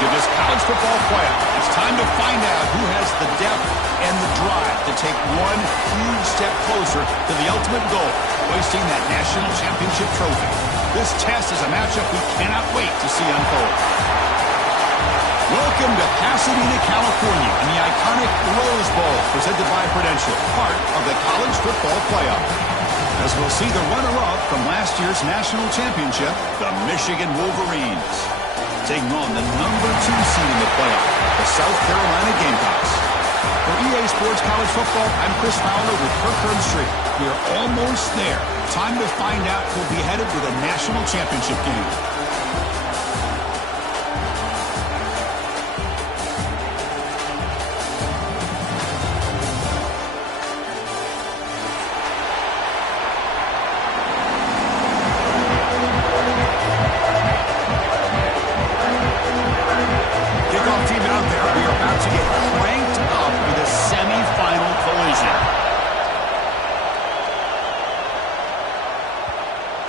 to this college football playoff. It's time to find out who has the depth and the drive to take one huge step closer to the ultimate goal, hoisting that national championship trophy. This test is a matchup we cannot wait to see unfold. Welcome to Pasadena, California, and the iconic Rose Bowl, presented by Prudential, part of the college football playoff. As we'll see the runner-up from last year's national championship, the Michigan Wolverines, taking on the number 2 seed in the playoff, the South Carolina Gamecocks. For EA Sports College Football, I'm Chris Fowler with Kirk Herbstreit. We are almost there. Time to find out who'll be headed to the national championship game.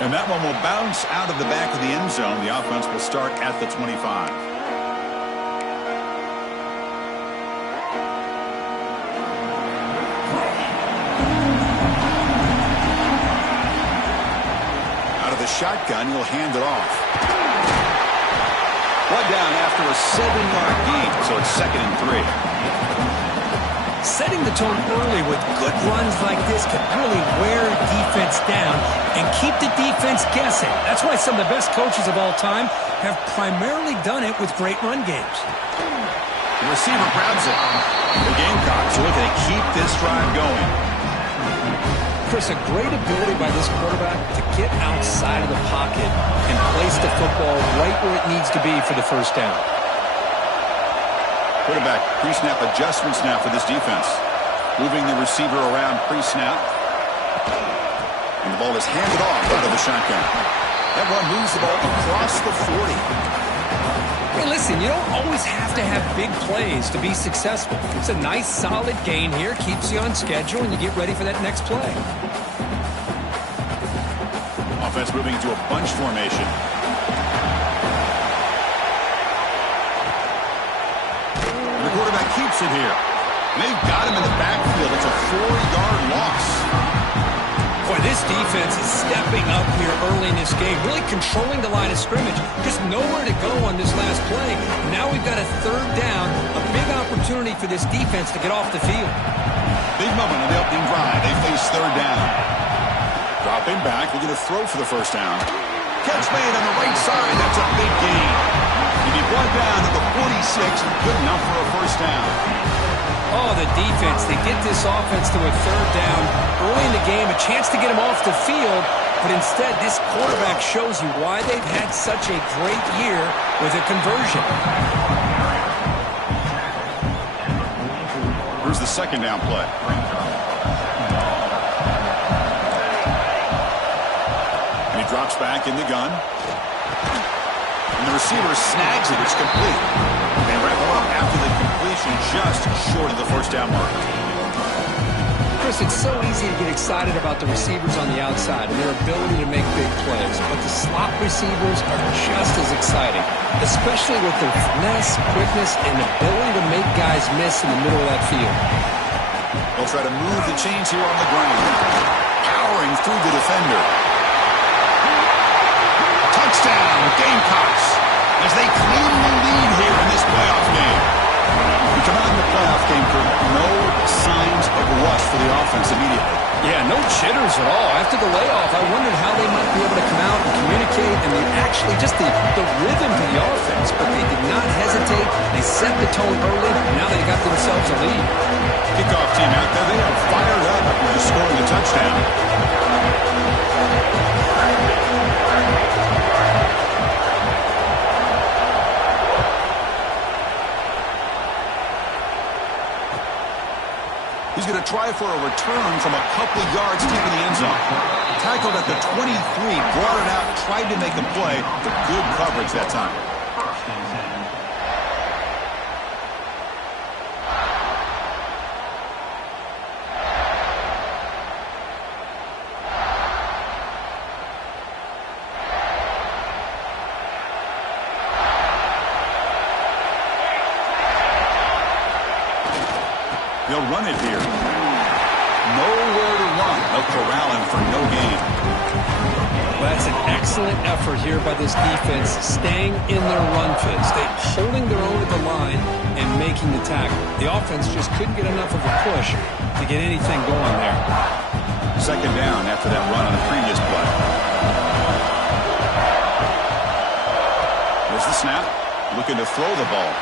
And that one will bounce out of the back of the end zone. The offense will start at the 25. Out of the shotgun, he'll hand it off. One down after a 7-yard gain, so it's 2nd and 3. Setting the tone early with good runs like this can really wear a defense down and keep the defense guessing. That's why some of the best coaches of all time have primarily done it with great run games. The receiver grabs it. The Gamecocks are looking to keep this drive going. Chris, a great ability by this quarterback to get outside of the pocket and place the football right where it needs to be for the first down. Quarterback pre-snap adjustments now for this defense. Moving the receiver around pre-snap. And the ball is handed off out of the shotgun. That one moves the ball across the 40. Hey, listen, you don't always have to have big plays to be successful. It's a nice, solid gain here. Keeps you on schedule, and you get ready for that next play. Offense moving into a bunch formation. Quarterback keeps it here. They've got him in the backfield. It's a 4-yard loss. Boy, this defense is stepping up here early in this game, really controlling the line of scrimmage. Just nowhere to go on this last play. Now we've got a 3rd down, a big opportunity for this defense to get off the field. Big moment on the opening drive. They face 3rd down. Dropping back, looking to throw for the 1st down. Catch made on the right side. That's a big gain. He'll be brought down to the 46, good enough for a 1st down. Oh, the defense, they get this offense to a 3rd down. Early in the game, a chance to get him off the field, but instead this quarterback shows you why they've had such a great year with a conversion. Here's the 2nd down play. And he drops back in the gun. And the receiver snags it. It's complete. They wrap him up after the completion, just short of the 1st down mark. Chris, it's so easy to get excited about the receivers on the outside and their ability to make big plays, but the slot receivers are just as exciting, especially with their finesse, quickness, and ability to make guys miss in the middle of that field. They'll try to move the chains here on the ground. Powering through the defender. Touchdown, Gamecocks, as they cleanly lead here in this playoff game. We come out in the playoff game for no signs of rust for the offense immediately. Yeah, no jitters at all. After the layoff, I wondered how they might be able to come out and communicate and actually just the rhythm to the offense, but they did not hesitate. They set the tone early, and now they got themselves a lead. Kickoff team out there, they are fired up after scoring a touchdown. He's going to try for a return from a couple yards deep in the end zone. Tackled at the 23, brought it out, tried to make a play, but good coverage that time. run it here. Nowhere to run. They'll corral him for no gain. Well, that's an excellent effort here by this defense, staying in their run fits. They're holding their own at the line and making the tackle. The offense just couldn't get enough of a push to get anything going there. Second down after that run on the previous play. There's the snap. Looking to throw the ball.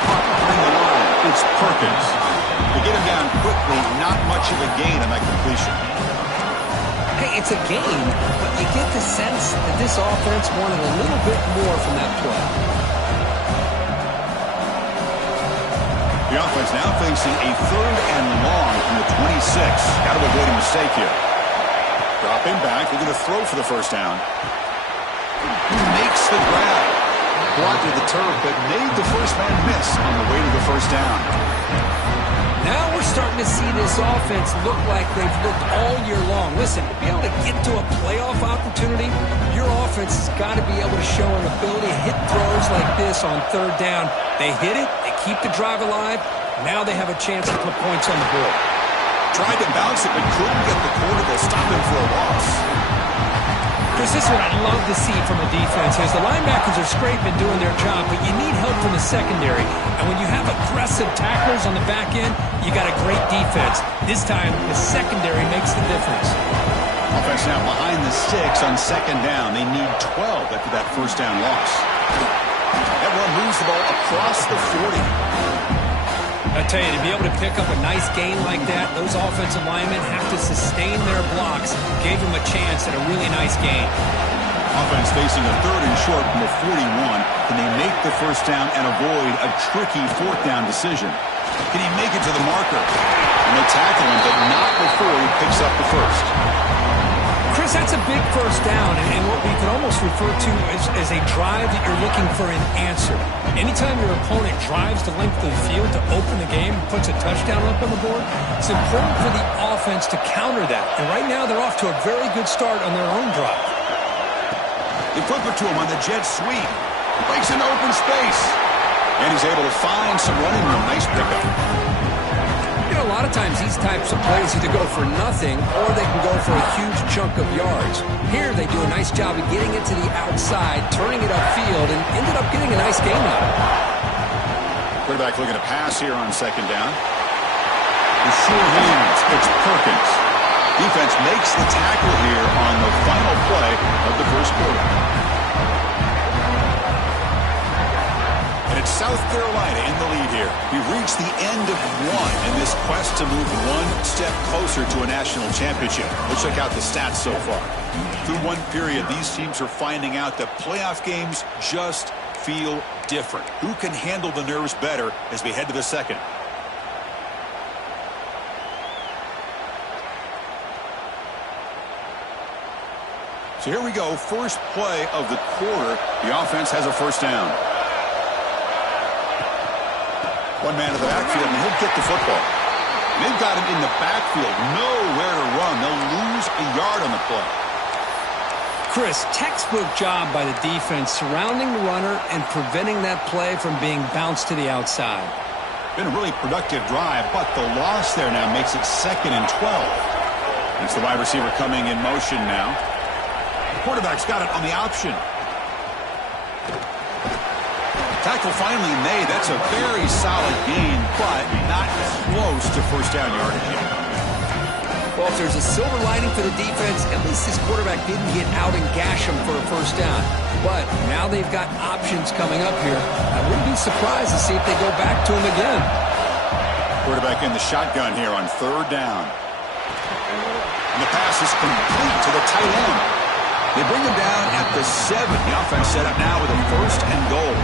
In the line, it's Perkins. They get him down quickly. Not much of a gain on that completion. Hey, it's a gain, but you get the sense that this offense wanted a little bit more from that play. The offense now facing a 3rd and long from the 26. Got to avoid a mistake here. Dropping back. They're going to throw for the first down. Makes the grab. Brought to the turf, but made the first man miss on the way to the first down. Now we're starting to see this offense look like they've looked all year long. Listen, to be able to get to a playoff opportunity, your offense has got to be able to show an ability to hit throws like this on 3rd down. They hit it, they keep the drive alive. Now they have a chance to put points on the board. Tried to bounce it, but couldn't get the corner to stop him for a loss. Chris, this is what I'd love to see from a defense is the linebackers are scraping doing their job, but you need help from the secondary. And when you have aggressive tacklers on the back end, you got a great defense. This time, the secondary makes the difference. Offense now behind the 6 on 2nd down. They need 12 after that first down loss. Everyone moves the ball across the 40. I tell you, to be able to pick up a nice gain like that, those offensive linemen have to sustain their blocks. Gave them a chance at a really nice gain. Offense facing a 3rd and short from the 41. Can they make the first down and avoid a tricky 4th down decision? Can he make it to the marker? And they tackle him, but not before he picks up the first. Chris, that's a big first down, and what we could almost refer to as a drive that you're looking for an answer. Anytime your opponent drives the length of the field to open the game, puts a touchdown up on the board, it's important for the offense to counter that. And right now, they're off to a very good start on their own drive. They flip it to him on the jet sweep. He breaks into open space. And he's able to find some running room. Nice pickup. You know, a lot of times these types of plays either go for nothing or they can go for a huge chunk of yards. Here they do a nice job of getting it to the outside, turning it upfield, and ended up getting a nice gain out of it. Quarterback looking to pass here on 2nd down. The sure hands. It's Perkins. Defense makes the tackle here on the final play of the first quarter. And it's South Carolina in the lead here. We've reached the end of 1 in this quest to move 1 step closer to a national championship. Let's check out the stats so far. Through 1 period, these teams are finding out that playoff games just feel different. Who can handle the nerves better as we head to the second? So here we go, first play of the quarter. The offense has a first down. One man to the backfield, and he'll get the football. They've got him in the backfield, nowhere to run. They'll lose a yard on the play. Chris, textbook job by the defense surrounding the runner and preventing that play from being bounced to the outside. Been a really productive drive, but the loss there now makes it 2nd and 12. It's the wide receiver coming in motion now. Quarterback's got it on the option. Tackle finally made. That's a very solid gain, but not close to first down yardage yet. Well, if there's a silver lining for the defense, at least this quarterback didn't get out and gash him for a first down. But now they've got options coming up here. I wouldn't be surprised to see if they go back to him again. Quarterback in the shotgun here on 3rd down. And the pass is complete to the tight end. They bring him down at the 7. The offense set up now with a 1st and goal.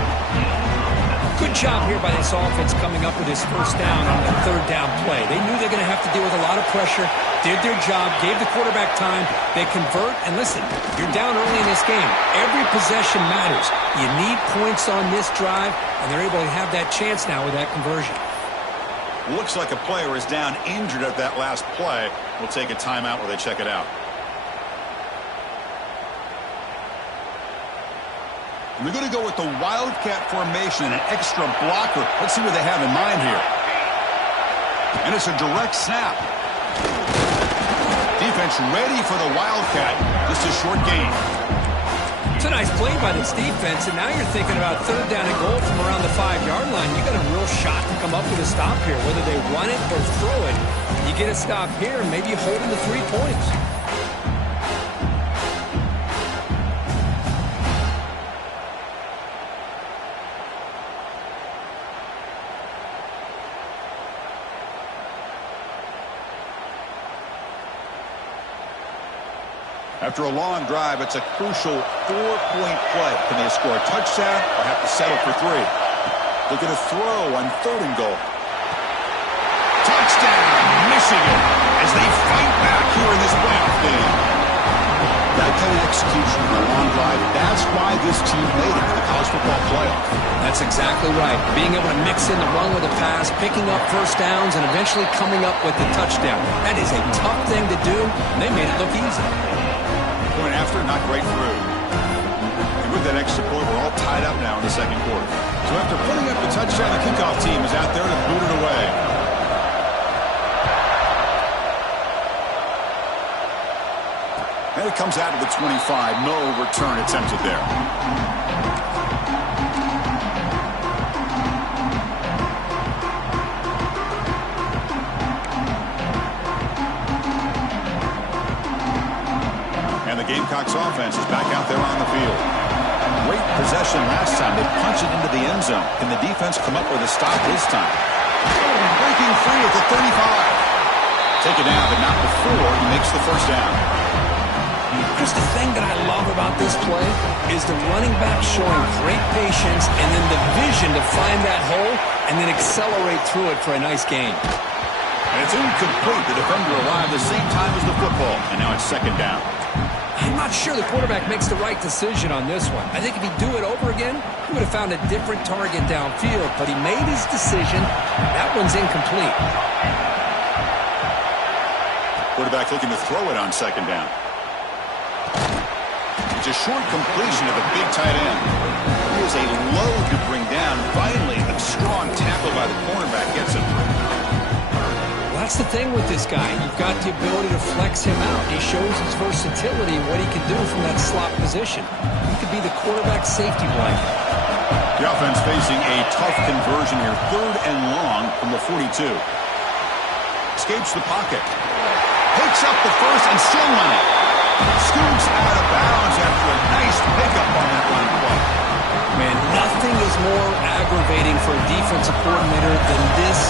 Good job here by this offense coming up with this first down on the 3rd down play. They knew they're going to have to deal with a lot of pressure, did their job, gave the quarterback time. They convert, and listen, you're down early in this game. Every possession matters. You need points on this drive, and they're able to have that chance now with that conversion. Looks like a player is down injured at that last play. We'll take a timeout while they check it out. And they're going to go with the Wildcat formation and an extra blocker. Let's see what they have in mind here. And it's a direct snap. Defense ready for the Wildcat. Just a short gain. It's a nice play by this defense, and now you're thinking about third down and goal from around the 5-yard line. You got a real shot to come up with a stop here, whether they run it or throw it. You get a stop here, and maybe you hold them to 3 points. After a long drive, it's a crucial 4-point play. Can they score a touchdown or have to settle for 3? Looking to throw on 3rd and goal. Touchdown, Michigan, as they fight back here in this playoff game. That kind of execution on a long drive, that's why this team made it to the college football playoff. That's exactly right. Being able to mix in the run with a pass, picking up first downs, and eventually coming up with the touchdown. That is a tough thing to do, and they made it look easy. Point after, not great through. And with that extra point, we're all tied up now in the second quarter. So after putting up the touchdown, the kickoff team is out there to boot it away. And it comes out of the 25. No return attempted there. And the Gamecocks offense is back out there on the field. Great possession last time. They punch it into the end zone. Can the defense come up with a stop this time? Breaking free at the 35. Take it down, but not before he makes the first down. Chris, the thing that I love about this play is the running back showing great patience and then the vision to find that hole and then accelerate through it for a nice gain. And it's incomplete. The defender arrived the same time as the football, and now it's 2nd down. I'm not sure the quarterback makes the right decision on this one. I think if he'd do it over again, he would have found a different target downfield, but he made his decision. That one's incomplete. Quarterback looking to throw it on 2nd down. It's a short completion of a big tight end. Here's a load to bring down. Finally, a strong tackle by the cornerback gets him. Well, that's the thing with this guy. You've got the ability to flex him out. He shows his versatility and what he can do from that slot position. He could be the quarterback safety blanket. The offense facing a tough conversion here. 3rd and long from the 42. Escapes the pocket. Picks up the first and still running. Scoops out of bounds after a nice pickup on that run play. Man, nothing is more aggravating for a defensive coordinator than this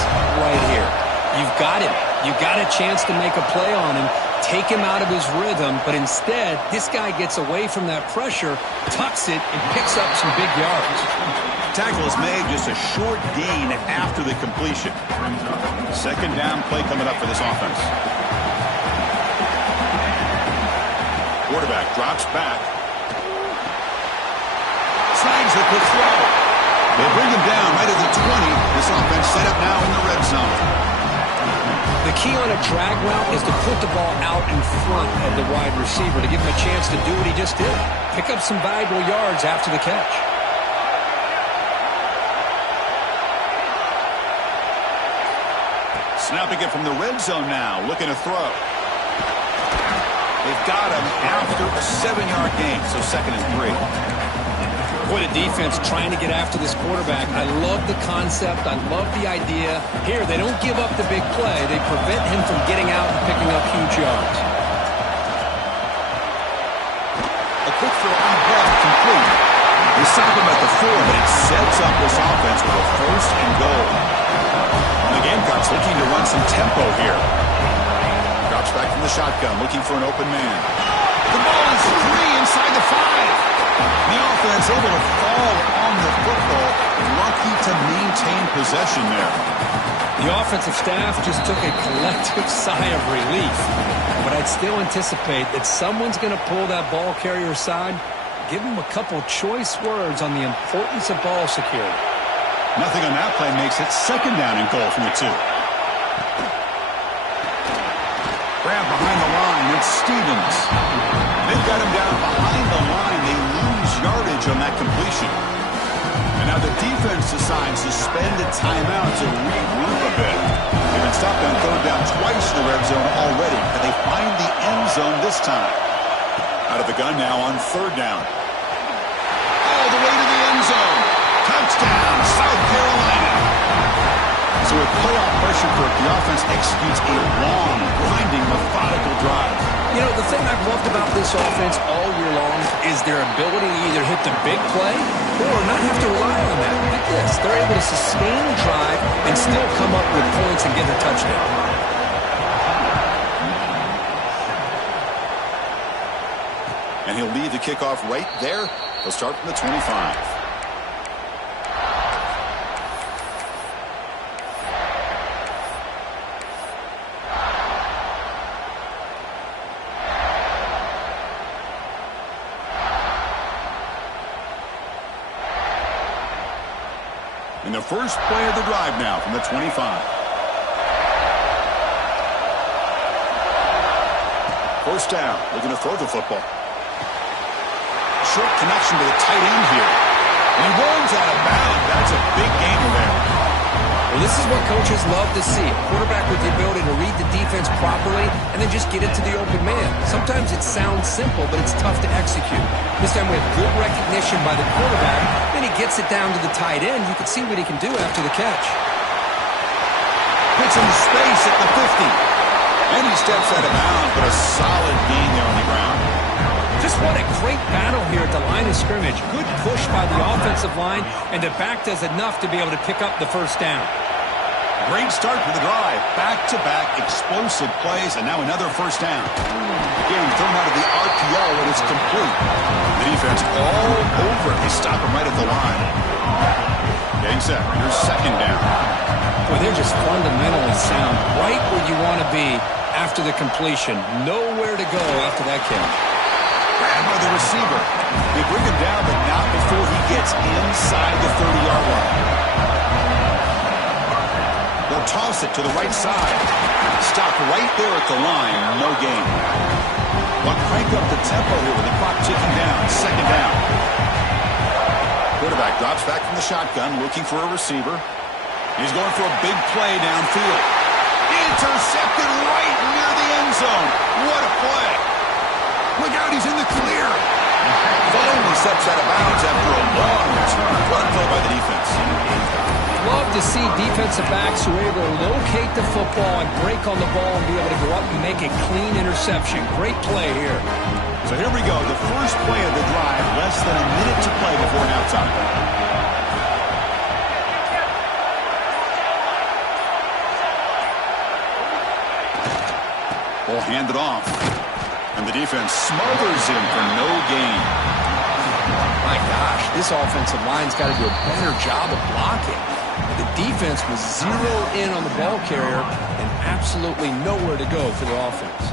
right here. You've got him. You've got a chance to make a play on him, take him out of his rhythm, but instead, this guy gets away from that pressure, tucks it, and picks up some big yards. Tackle is made, just a short gain after the completion. 2nd down play coming up for this offense. Quarterback drops back. Snags it with throw. They bring him down right at the 20. This offense set up now in the red zone. The key on a drag route is to put the ball out in front of the wide receiver to give him a chance to do what he just did. Pick up some valuable yards after the catch. Snapping it from the red zone now, looking to throw. They've got him after a 7-yard gain, so 2nd and 3. Boy, the defense trying to get after this quarterback. I love the concept. I love the idea. Here, they don't give up the big play. They prevent him from getting out and picking up huge yards. A quick throw on the ball, complete. They stop him at the 4, but it sets up this offense with a 1st and goal. And the Gamecocks looking to run some tempo here. Drops back from the shotgun, looking for an open man. The ball is free inside the 5. The offense able to fall on the football, lucky to maintain possession there. The offensive staff just took a collective sigh of relief. But I'd still anticipate that someone's going to pull that ball carrier side, give him a couple choice words on the importance of ball security. Nothing on that play makes it 2nd down and goal from the 2. Grab behind the line, it's Stevens. They've got him down behind the line. They lose yardage on that completion. And now the defense decides to spend a timeout to regroup a bit. They've been stopped on third down twice in the red zone already. Can they find the end zone this time? Out of the gun now on third down. All the way to the end zone. Touchdown, South Carolina. So with playoff pressure for it, the offense executes a long, grinding, methodical drive. You know, the thing I've loved about this offense all year long is their ability to either hit the big play or not have to rely on that. Look at this. They're able to sustain a drive and still come up with points and get a touchdown. And he'll lead the kickoff right there. He'll start from the 25. In the first play of the drive now from the 25. First down, looking to throw the football. Short connection to the tight end here. And he runs out of bounds. That's a big gain there. Well, this is what coaches love to see. A quarterback with the ability to read the defense properly and then just get it to the open man. Sometimes it sounds simple, but it's tough to execute. This time we have good recognition by the quarterback. Then he gets it down to the tight end. You can see what he can do after the catch. Puts him in space at the 50. And he steps out of bounds, but a solid gain there on the ground. Just what a great battle here at the line of scrimmage. Good push by the offensive line, and the back does enough to be able to pick up the first down. Great start for the drive. Back-to-back explosive plays, and now another first down. Again, thrown out of the RPO, and it's complete. The defense all over it. They stop him right at the line. Getting set. Here's second down. Boy, they're just fundamentally sound. Right where you want to be after the completion. Nowhere to go after that catch. Grabbed by the receiver. They bring him down, but not before he gets inside the 30-yard line. They'll toss it to the right side. Stop right there at the line. No gain. But crank up the tempo here with the clock ticking down. Second down. Quarterback drops back from the shotgun, looking for a receiver. He's going for a big play downfield. Intercepted right near the end zone. What a play. Look out, he's in the clear. Finally steps out of bounds after a long return. What a play by the defense. Love to see defensive backs who are able to locate the football and break on the ball and be able to go up and make a clean interception. Great play here. So here we go, the first play of the drive, less than a minute to play before halftime. Ball handed off. And the defense smothers him for no gain. My gosh, this offensive line's got to do a better job of blocking. The defense was zeroed in on the ball carrier and absolutely nowhere to go for the offense.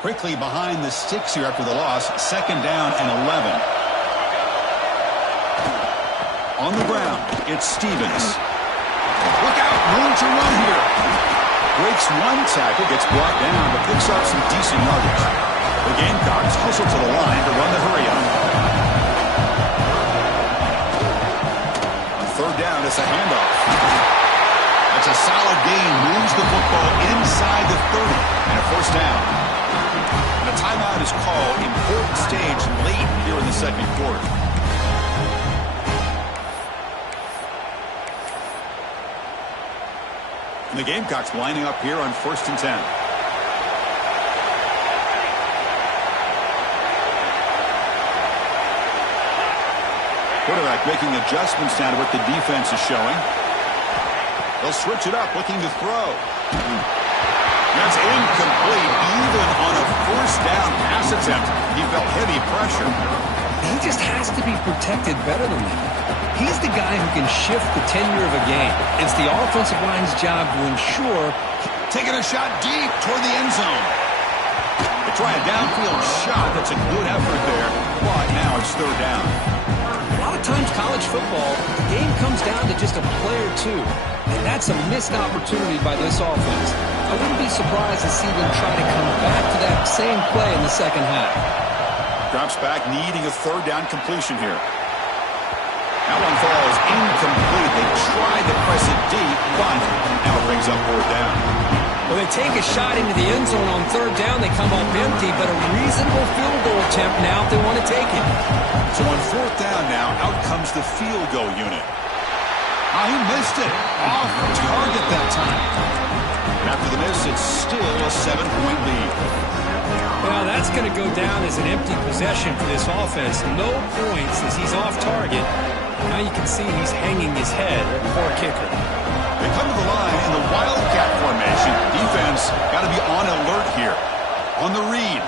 Quickly behind the sticks here after the loss. Second down and 11. On the ground, it's Stevens. Look out, room to run here. Breaks one tackle, gets brought down, but picks up some decent yardage. The Gamecocks hustle to the line to run the hurry-up. On third down, it's a handoff. That's a solid gain, moves the football inside the 30, and a first down. And a timeout is called, important stage late here in the second quarter. And the Gamecocks lining up here on 1st and 10. Quarterback making adjustments now to what the defense is showing. They'll switch it up, looking to throw. That's incomplete, even on a first down pass attempt. He felt heavy pressure. He just has to be protected better than that. He's the guy who can shift the tenure of a game. It's the offensive line's job to ensure. Taking a shot deep toward the end zone. They try a downfield shot. That's a good effort there. But now it's third down. A lot of times college football, the game comes down to just a play or two. And that's a missed opportunity by this offense. I wouldn't be surprised to see them try to come back to that same play in the second half. Drops back, needing a third down completion here. That one falls incomplete. They tried to press it deep, but now it brings up fourth down. Well, they take a shot into the end zone on third down. They come up empty, but a reasonable field goal attempt now if they want to take it. So on fourth down now, out comes the field goal unit. Oh, he missed it. Off target that time. And after the miss, it's still a 7-point lead. Well, that's going to go down as an empty possession for this offense. No points as he's off target. Now you can see he's hanging his head for a kicker. They come to the line in the Wildcat formation. Defense got to be on alert here. On the read.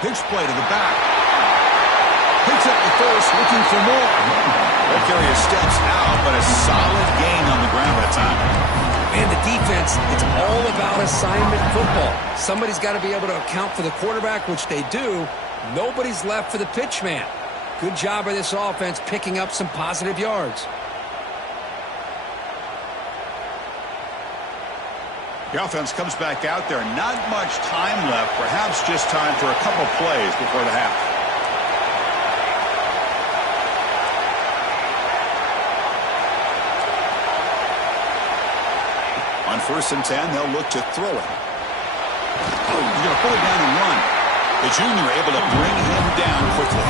Pitch play to the back. Picks up the first, looking for more. That carrier steps out, but a solid gain on the ground that time. Man, the defense, it's all about assignment football. Somebody's got to be able to account for the quarterback, which they do. Nobody's left for the pitch man. Good job by this offense picking up some positive yards. The offense comes back out there. Not much time left. Perhaps just time for a couple plays before the half. On 1st and 10, they'll look to throw it. Oh, he's going to pull it down and run. The junior able to bring him down quickly.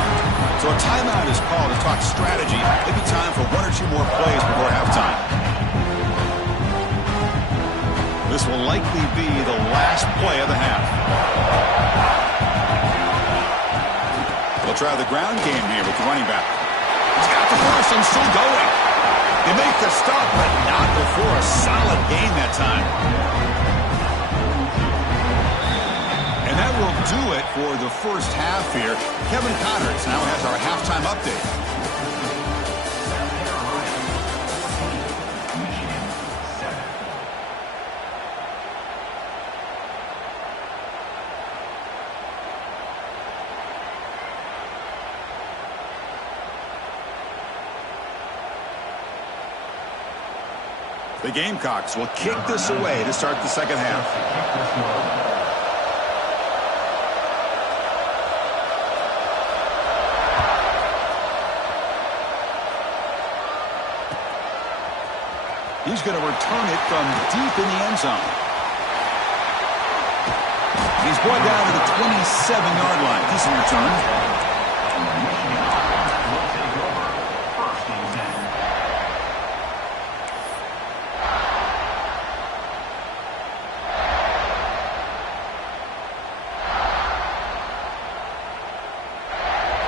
So a timeout is called to talk strategy. Maybe time for one or two more plays before halftime. This will likely be the last play of the half. They'll try the ground game here with the running back. He's got the first and still going. They make the stop, but not before a solid gain that time. And that will do it for the first half here. Kevin Connors now has our halftime update. The Gamecocks will kick this away to start the second half. He's going to return it from deep in the end zone. He's brought down to the 27-yard line. Decent return.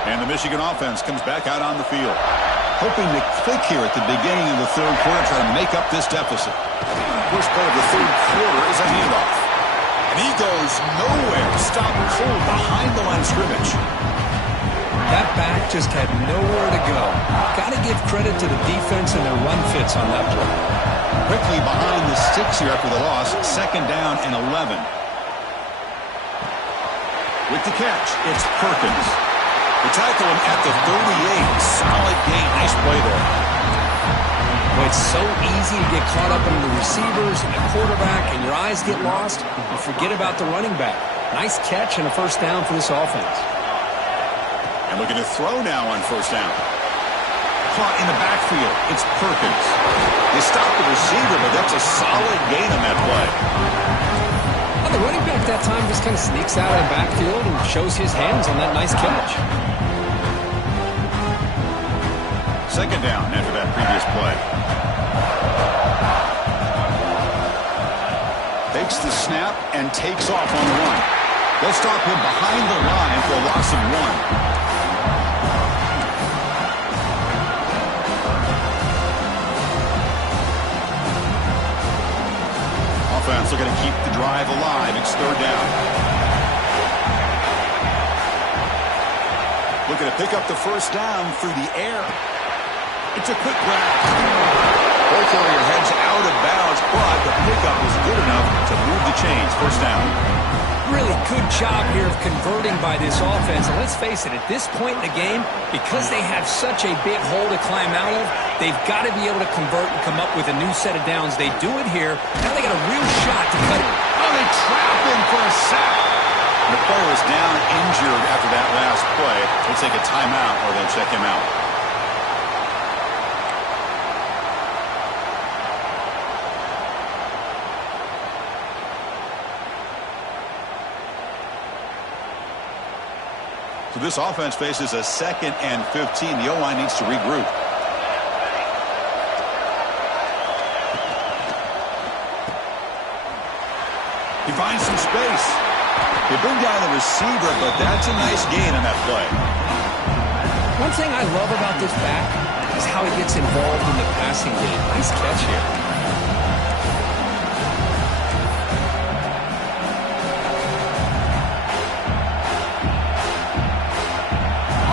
And the Michigan offense comes back out on the field. Hoping to click here at the beginning of the third quarter, try to make up this deficit. First play of the third quarter is a handoff. And he goes nowhere. Stop cold behind the line of scrimmage. That back just had nowhere to go. Got to give credit to the defense and their run fits on that play. Quickly behind the sticks here after the loss. 2nd down and 11. With the catch, it's Perkins. They tackle him at the 38. Solid gain. Nice play there. Well, it's so easy to get caught up in the receivers and the quarterback, and your eyes get lost. You forget about the running back. Nice catch and a first down for this offense. And looking to throw now on 1st down. Caught in the backfield. It's Perkins. They stop the receiver, but that's a solid gain on that play. Well, the running back that time just kind of sneaks out of the backfield and shows his hands on that nice catch. 2nd down after that previous play. Takes the snap and takes off on the run. They'll stop him behind the line for a loss of 1. Offense looking to keep the drive alive. It's 3rd down. Looking to pick up the first down through the air. It's a quick grab. Ball carrier heads out of bounds, but the pickup is good enough to move the chains. 1st down. Really good job here of converting by this offense. And let's face it, at this point in the game, because they have such a big hole to climb out of, they've got to be able to convert and come up with a new set of downs. They do it here. Now they got a real shot to cut it. Oh, they trap him for a sack. The player is down injured after that last play. They'll take a timeout or they'll check him out. So this offense faces a 2nd and 15. The O-line needs to regroup. He finds some space. They bring down the receiver, but that's a nice gain on that play. One thing I love about this back is how he gets involved in the passing game. Nice catch here.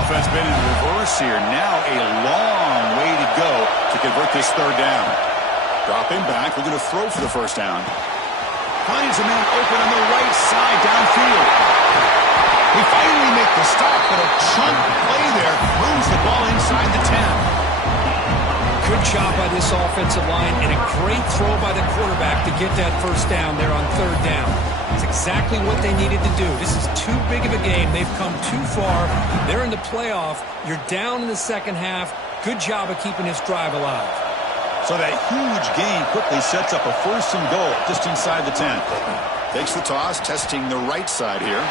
Offense been in reverse here. Now a long way to go to convert this 3rd down. Dropping back, looking to throw for the 1st down. Finds a man open on the right side downfield. He finally makes the stop, but a chunk play there moves the ball inside the 10. Good job by this offensive line and a great throw by the quarterback to get that 1st down there on 3rd down. It's exactly what they needed to do. This is too big of a game. They've come too far. They're in the playoff. You're down in the 2nd half. Good job of keeping this drive alive. So that huge gain quickly sets up a 1st and goal just inside the 10. Takes the toss, testing the right side here.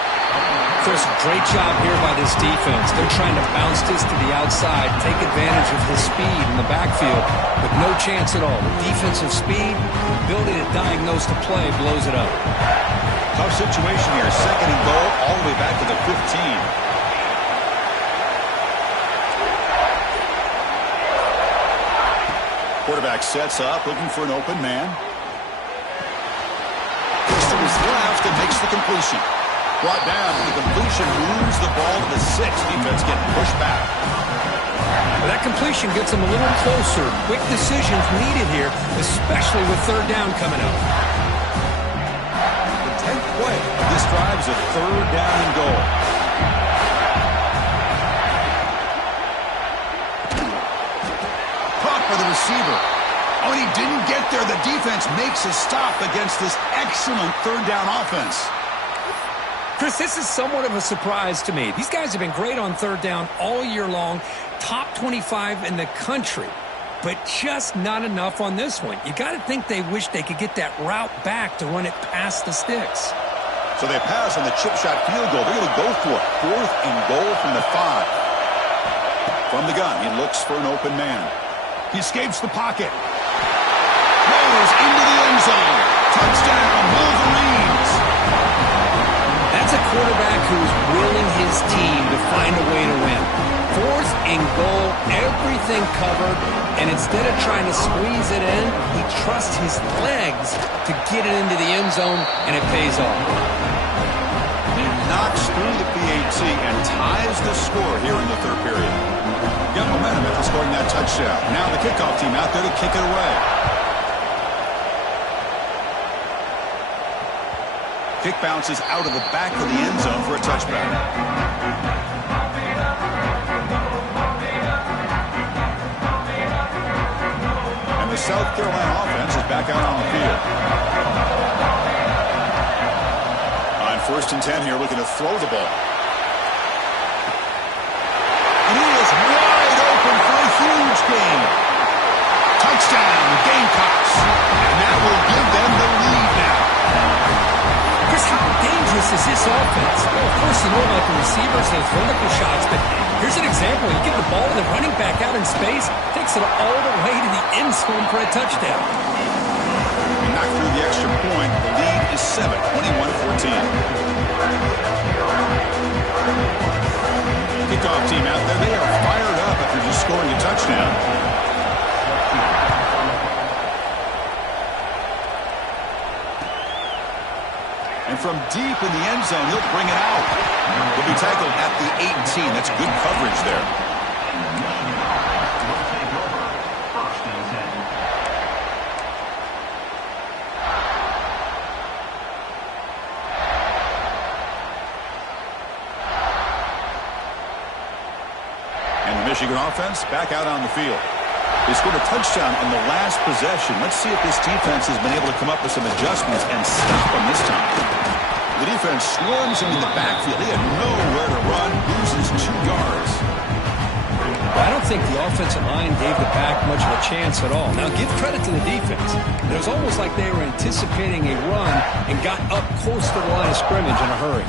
Chris, great job here by this defense. They're trying to bounce this to the outside, take advantage of his speed in the backfield, but no chance at all. The defensive speed, ability to diagnose the play, blows it up. Tough situation here. 2nd and goal all the way back to the 15. Quarterback sets up, looking for an open man. Looks to his left and makes the completion. Brought down to the completion, moves the ball to the 6. Defense getting pushed back. Well, that completion gets them a little closer. Quick decisions needed here, especially with 3rd down coming up. The 10th play of this drive is a 3rd down and goal. Caught by the receiver. Oh, and he didn't get there. The defense makes a stop against this excellent 3rd down offense. Chris, this is somewhat of a surprise to me. These guys have been great on 3rd down all year long, top 25 in the country, but just not enough on this one. You got to think they wish they could get that route back to run it past the sticks. So they pass on the chip shot field goal. They're going to go for it. 4th and goal from the 5. From the gun, he looks for an open man. He escapes the pocket. Throws into the end zone. Touchdown, Wolverines. That's a quarterback who's willing his team to find a way to win. 4th and goal, everything covered, and instead of trying to squeeze it in, he trusts his legs to get it into the end zone, and it pays off. He knocks through the PAT and ties the score here in the 3rd period. Got momentum after scoring that touchdown. Now the kickoff team out there to kick it away. Kick bounces out of the back of the end zone for a touchback. And the South Carolina offense is back out on the field. On 1st and 10 here, looking to throw the ball. And he is wide open for a huge gain. Touchdown, Gamecocks. And that will give them the lead now. Chris, how dangerous is this offense? Well, of course, you know about the receivers and those vertical shots, but here's an example. You give the ball to the running back out in space, takes it all the way to the end zone for a touchdown. He knocked through the extra point. The lead is 7, 21-14. Kickoff team out there. They are fired up after just scoring a touchdown. And from deep in the end zone, he'll bring it out. He'll be tackled at the 18. That's good coverage there. And the Michigan offense back out on the field. They scored a touchdown on the last possession. Let's see if this defense has been able to come up with some adjustments and stop them this time. The defense swarms him in the backfield. He had nowhere to run, loses 2 yards. I don't think the offensive line gave the back much of a chance at all. Now, give credit to the defense. It was almost like they were anticipating a run and got up close to the line of scrimmage in a hurry.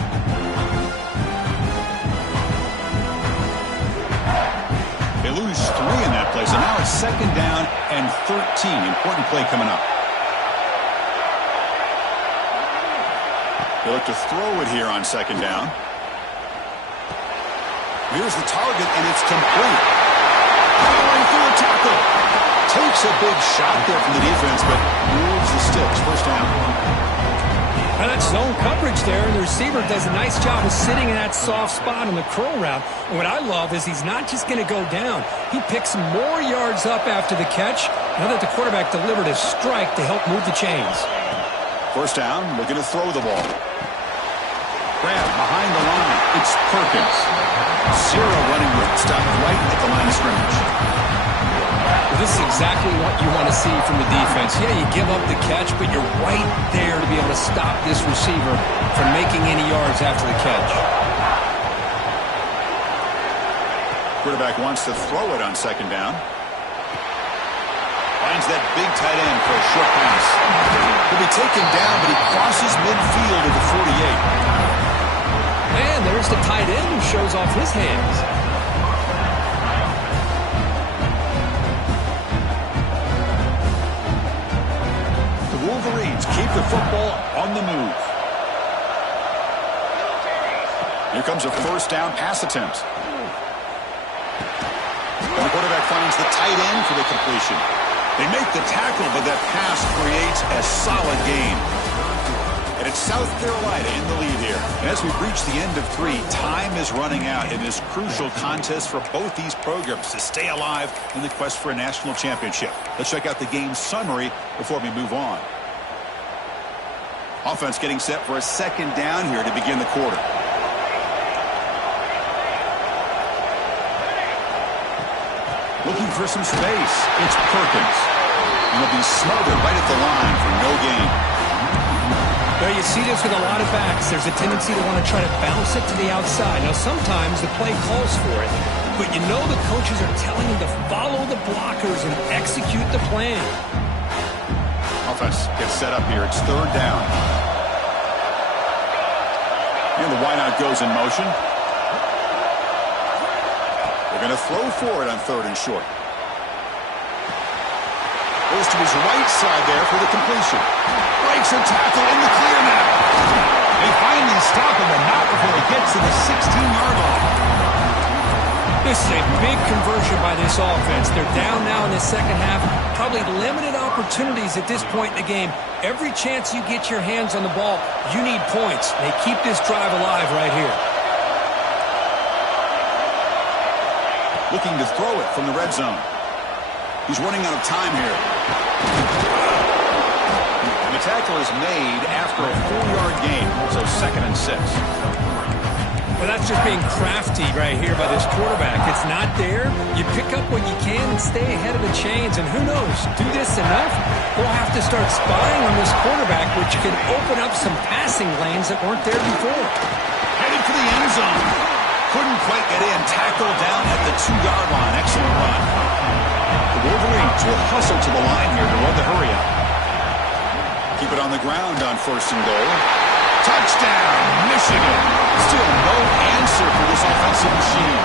They lose 3 in that play, so now it's 2nd down and 13. Important play coming up. They look to throw it here on 2nd down. Here's the target, and it's complete. Going through a tackle. Takes a big shot there from the defense, but moves the sticks. 1st down. And that's zone coverage there, and the receiver does a nice job of sitting in that soft spot on the curl route. And what I love is he's not just going to go down. He picks more yards up after the catch, now that the quarterback delivered a strike to help move the chains. 1st down, looking to throw the ball. Grab behind the line. It's Perkins. Zero running with stop right at the line of scrimmage. This is exactly what you want to see from the defense. Yeah, you give up the catch, but you're right there to be able to stop this receiver from making any yards after the catch. Quarterback wants to throw it on 2nd down. Finds that big tight end for a short pass. He'll be taken down, but he crosses midfield at the 48. And there's the tight end who shows off his hands. The Wolverines keep the football on the move. Here comes a 1st down pass attempt. And the quarterback finds the tight end for the completion. They make the tackle, but that pass creates a solid gain. And it's South Carolina in the lead here. And as we've reached the end of 3, time is running out in this crucial contest for both these programs to stay alive in the quest for a national championship. Let's check out the game summary before we move on. Offense getting set for a 2nd down here to begin the quarter. Looking for some space. It's Perkins. And he'll be smothered right at the line for no gain. Well, you see this with a lot of backs. There's a tendency to want to try to bounce it to the outside. Now, sometimes the play calls for it, but you know the coaches are telling him to follow the blockers and execute the plan. Offense gets set up here. It's 3rd down. And the wideout goes in motion. They're going to throw for it on 3rd and short. Goes to his right side there for the completion. Breaks a tackle in the clear now. They finally stop him, and not before he gets to the 16-yard line. This is a big conversion by this offense. They're down now in the 2nd half. Probably limited opportunities at this point in the game. Every chance you get your hands on the ball, you need points. They keep this drive alive right here. Looking to throw it from the red zone. He's running out of time here. And the tackle is made after a 4-yard gain, so 2nd and 6. Well, that's just being crafty right here by this quarterback. It's not there. You pick up what you can and stay ahead of the chains. And who knows, do this enough, we'll have to start spying on this quarterback, which can open up some passing lanes that weren't there before. Headed for the end zone. Couldn't quite get in. Tackled down at the 2-yard line. Excellent run. The Wolverines will hustle to the line here to run the hurry up. Keep it on the ground on 1st and goal. Touchdown, Michigan. Still no answer for this offensive machine.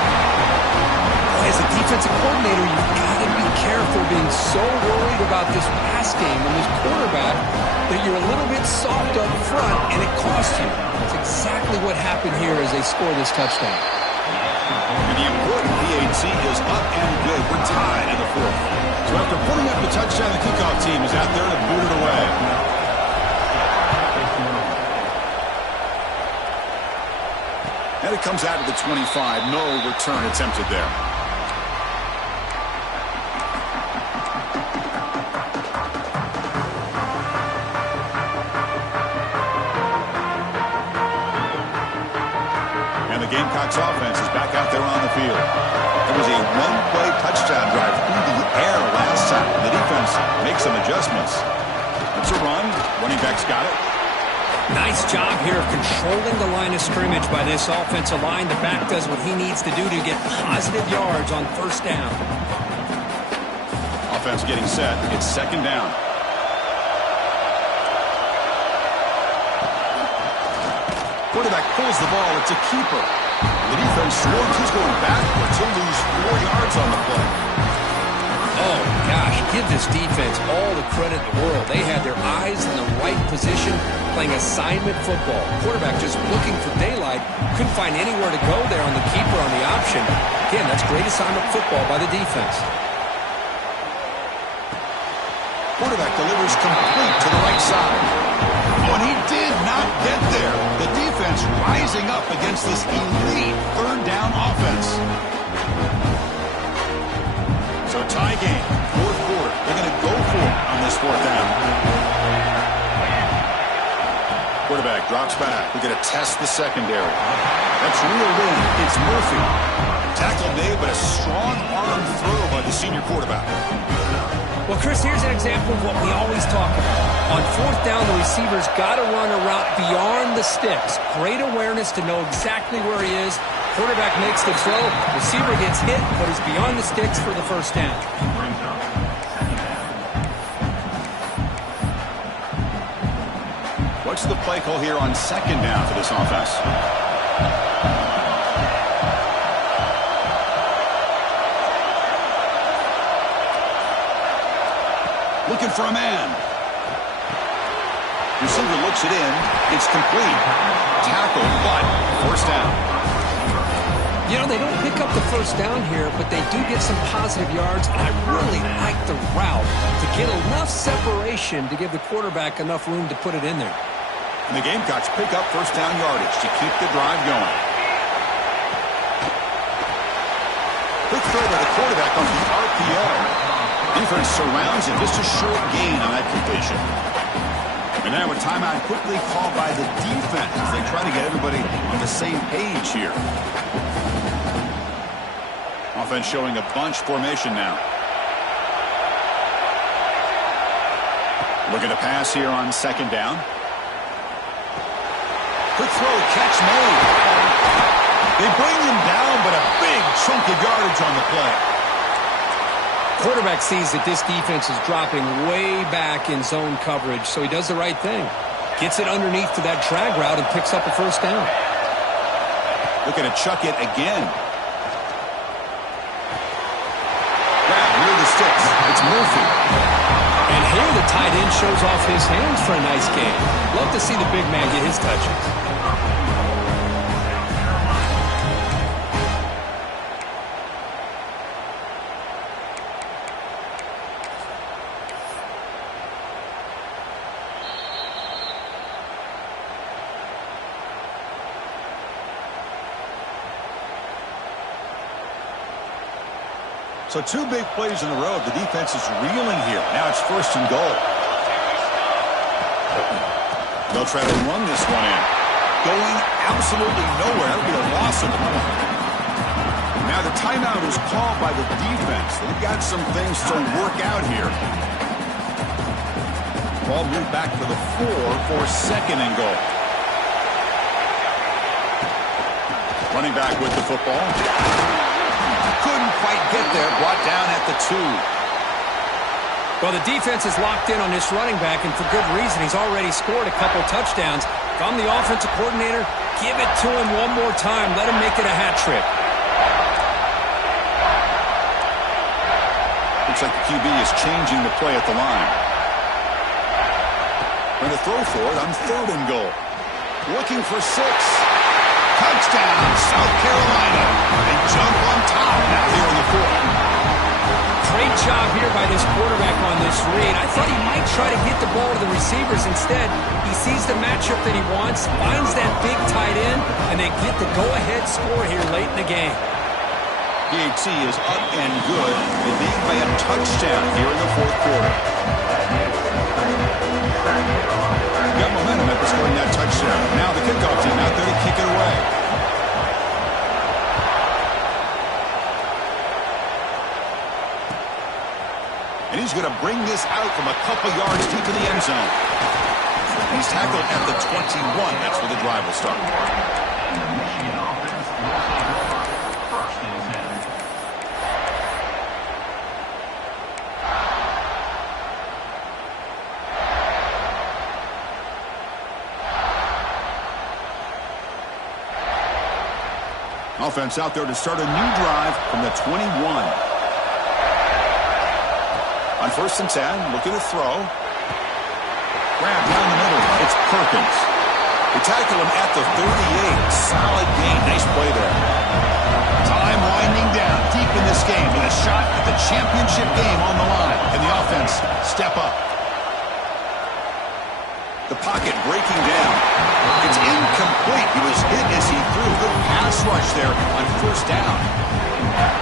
Boy, as a defensive coordinator, you've got to be careful being so worried about this pass game and this quarterback that you're a little bit soft up front, and it costs you. That's exactly what happened here as they score this touchdown. And the important PAT is up and good. We're tied in the 4th. So after putting up the touchdown, the kickoff team is out there to boot it away. And it comes out of the 25. No return attempted there. And the Gamecocks offense is back out there on the field. It was a make some adjustments. It's a run. Running back's got it. Nice job here of controlling the line of scrimmage by this offensive line. The back does what he needs to do to get positive yards on first down. Offense getting set. It's second down. Quarterback pulls the ball. It's a keeper. The defense swarms. He's going backwards. He'll lose 4 yards on the play. Oh, gosh, give this defense all the credit in the world. They had their eyes in the right position, playing assignment football. Quarterback just looking for daylight. Couldn't find anywhere to go there on the keeper on the option. Again, that's great assignment football by the defense. Quarterback delivers complete to the right side. Oh, and he did not get there. The defense rising up against this elite third down offense. So tie game, fourth quarter. They're going to go for it on this fourth down. Quarterback drops back. We're going to test the secondary. That's reeled in. It's Murphy. Tackle made, but a strong arm throw by the senior quarterback. Well, Chris, here's an example of what we always talk about. On fourth down, the receiver's got to run a route beyond the sticks. Great awareness to know exactly where he is. Quarterback makes the throw. Receiver gets hit, but is beyond the sticks for the first down. What's the play call here on second down for this offense? Looking for a man. Receiver looks it in. It's complete. Tackle, but first down. You know, they don't pick up the first down here, but they do get some positive yards, and I really like the route to get enough separation to give the quarterback enough room to put it in there. And the Gamecocks pick up first down yardage to keep the drive going. Quick throw by the quarterback on the RPO. Defense surrounds him. Just a short gain on that completion. And now a timeout quickly called by the defense as they try to get everybody on the same page here. Offense showing a bunch formation now. Looking to pass here on second down. Quick throw, catch made. They bring him down, but a big chunk of yardage on the play. Quarterback sees that this defense is dropping way back in zone coverage, so he does the right thing. Gets it underneath to that drag route and picks up a first down. Looking to chuck it again. Grab near the sticks. It's Murphy. And here the tight end shows off his hands for a nice game. Love to see the big man get his touches. So 2 big plays in a row. The defense is reeling here. Now it's first and goal. They'll try to run this one in. Going absolutely nowhere. That'll be a loss of the ball. Now the timeout is called by the defense. They've got some things to work out here. Ball moved back to the 4 for second and goal. Running back with the football. Couldn't quite get there. Brought down at the 2. Well, the defense is locked in on this running back, and for good reason. He's already scored a couple touchdowns. If I'm the offensive coordinator, give it to him one more time. Let him make it a hat trick. Looks like the QB is changing the play at the line. Going to throw for it on third and goal. Looking for 6. Touchdown, South Carolina. They jump on top now here in the 4th. Great job here by this quarterback on this read. I thought he might try to get the ball to the receivers. Instead, he sees the matchup that he wants, finds that big tight end, and they get the go-ahead score here late in the game. PAT is up and good. They lead by a touchdown here in the 4th quarter. Got momentum after scoring that touchdown. Now the kickoff team out there to kick it away. And he's going to bring this out from a couple yards deep in the end zone. He's tackled at the 21. That's where the drive will start. Offense out there to start a new drive from the 21. On 1st and 10, looking to throw. Grab down the middle. It's Perkins. They tackle him at the 38. Solid gain. Nice play there. Time winding down deep in this game with a shot at the championship game on the line. And the offense step up. The pocket breaking down. It's incomplete. He was hit as he threw. Good pass rush there on 1st down.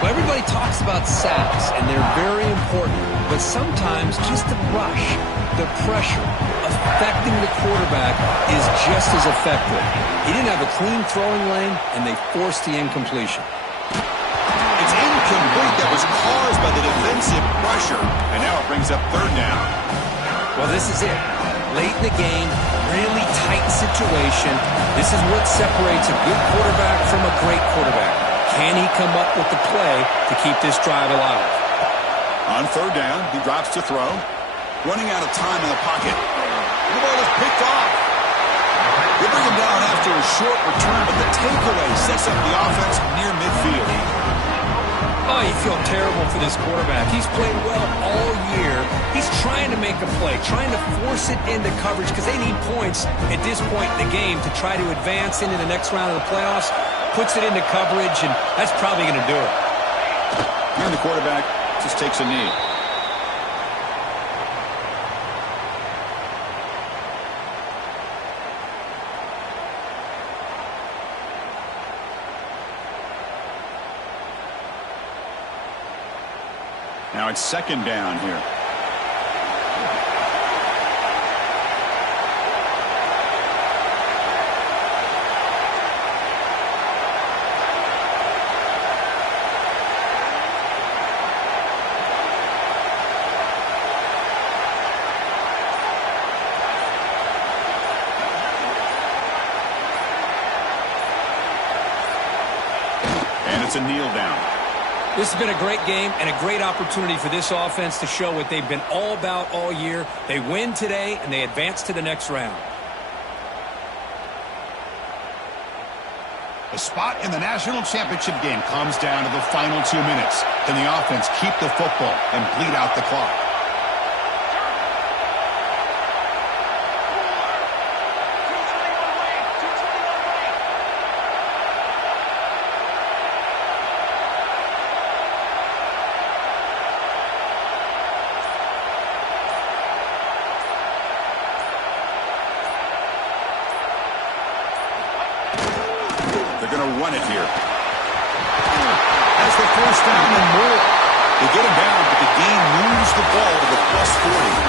Well, everybody talks about sacks, and they're very important. But sometimes just the rush, the pressure, affecting the quarterback is just as effective. He didn't have a clean throwing lane, and they forced the incompletion. It's incomplete. That was caused by the defensive pressure. And now it brings up 3rd down. Well, this is it. Late in the game, really tight situation. This is what separates a good quarterback from a great quarterback. Can he come up with the play to keep this drive alive? On 3rd down, he drops to throw. Running out of time in the pocket. The ball is picked off. They bring him down after a short return, but the takeaway sets up the offense near midfield. Oh, you feel terrible for this quarterback. He's played well all year. He's trying to make a play, trying to force it into coverage because they need points at this point in the game to try to advance into the next round of the playoffs. Puts it into coverage, and that's probably going to do it. And the quarterback just takes a knee. Now it's 2nd down here. And it's a kneel down. This has been a great game and a great opportunity for this offense to show what they've been all about all year. They win today, and they advance to the next round. The spot in the national championship game comes down to the final 2 minutes. Can the offense keep the football and bleed out the clock? They're going to run it here. That's the 1st down and more. They get him down, but the gain moves the ball to the +40.